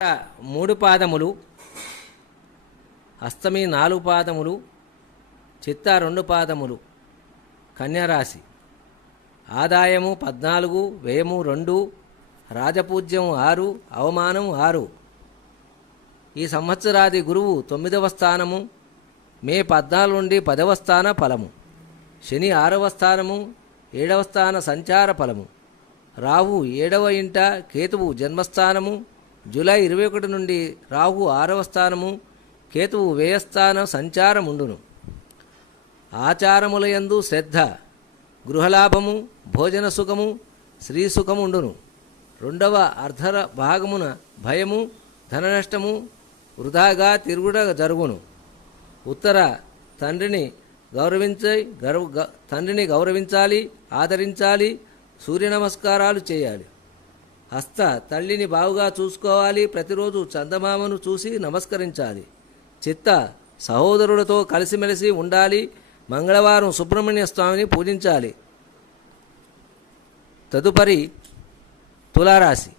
3 పాదములు, హస్తమి 4 పాదములు, చిత్త 2 పాదములు. కన్యారాశి. ఆదాయము 14, వ్యయము 2, రాజపూజ్యము 6, అవమానము 6. ఈ సంవత్సరాది గురువు 9వ స్థానము, మే 14 నుండి 10వ స్థాన ఫలము. శని 6వ స్థానము, 7వ స్థాన సంచార ఫలము. రాహు 7వ ఇంట, కేతువు జన్మస్థానము. జూలై 21 నుండి రాహు 6వ స్థానము, కేతువు వ్యయస్థాన సంచారముండును. ఆచారములయందు శ్రద్ధ, గృహలాభము, భోజన సుఖము, స్త్రీ సుఖముండును. 2వ అర్ధర భాగమున భయము, ధన నష్టము, వృధాగా తిరుగుట జరుగును. ఉత్తర తండ్రిని గౌరవించాలి, ఆదరించాలి, సూర్య నమస్కారాలు చేయాలి. హస్త తల్లిని బావుగా చూసుకోవాలి, ప్రతిరోజు చందమామను చూసి నమస్కరించాలి. చిత్త సహోదరులతో కలిసిమెలిసి ఉండాలి, మంగళవారం సుబ్రహ్మణ్య స్వామిని పూజించాలి. తదుపరి తులారాశి.